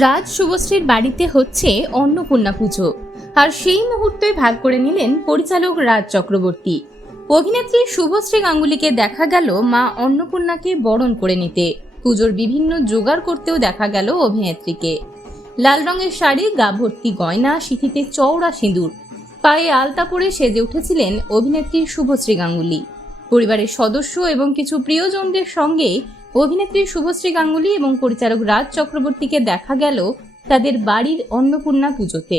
রাজ শুভশ্রীর বাড়িতে হচ্ছে অন্নপূর্ণা পুজো, আর সেই মুহূর্তে ভাগ করে নিলেন পরিচালক রাজ চক্রবর্তী। অভিনেত্রী শুভশ্রী গাঙ্গুলিকে দেখা গেল মা অন্নপূর্ণাকে বরণ করে নিতে। পুজোর বিভিন্ন জোগাড় করতেও দেখা গেল অভিনেত্রীকে। লাল রঙের শাড়ি, গা ভর্তি গয়না, সিঁথিতে চওড়া সিঁদুর, পায়ে আলতা পরে সেজে উঠেছিলেন অভিনেত্রী শুভশ্রী গাঙ্গুলি। পরিবারের সদস্য এবং কিছু প্রিয়জনদের সঙ্গে অভিনেত্রী শুভশ্রী গাঙ্গুলি এবং পরিচালক রাজ চক্রবর্তীকে দেখা গেল তাদের বাড়ির অন্নপূর্ণা পুজোতে।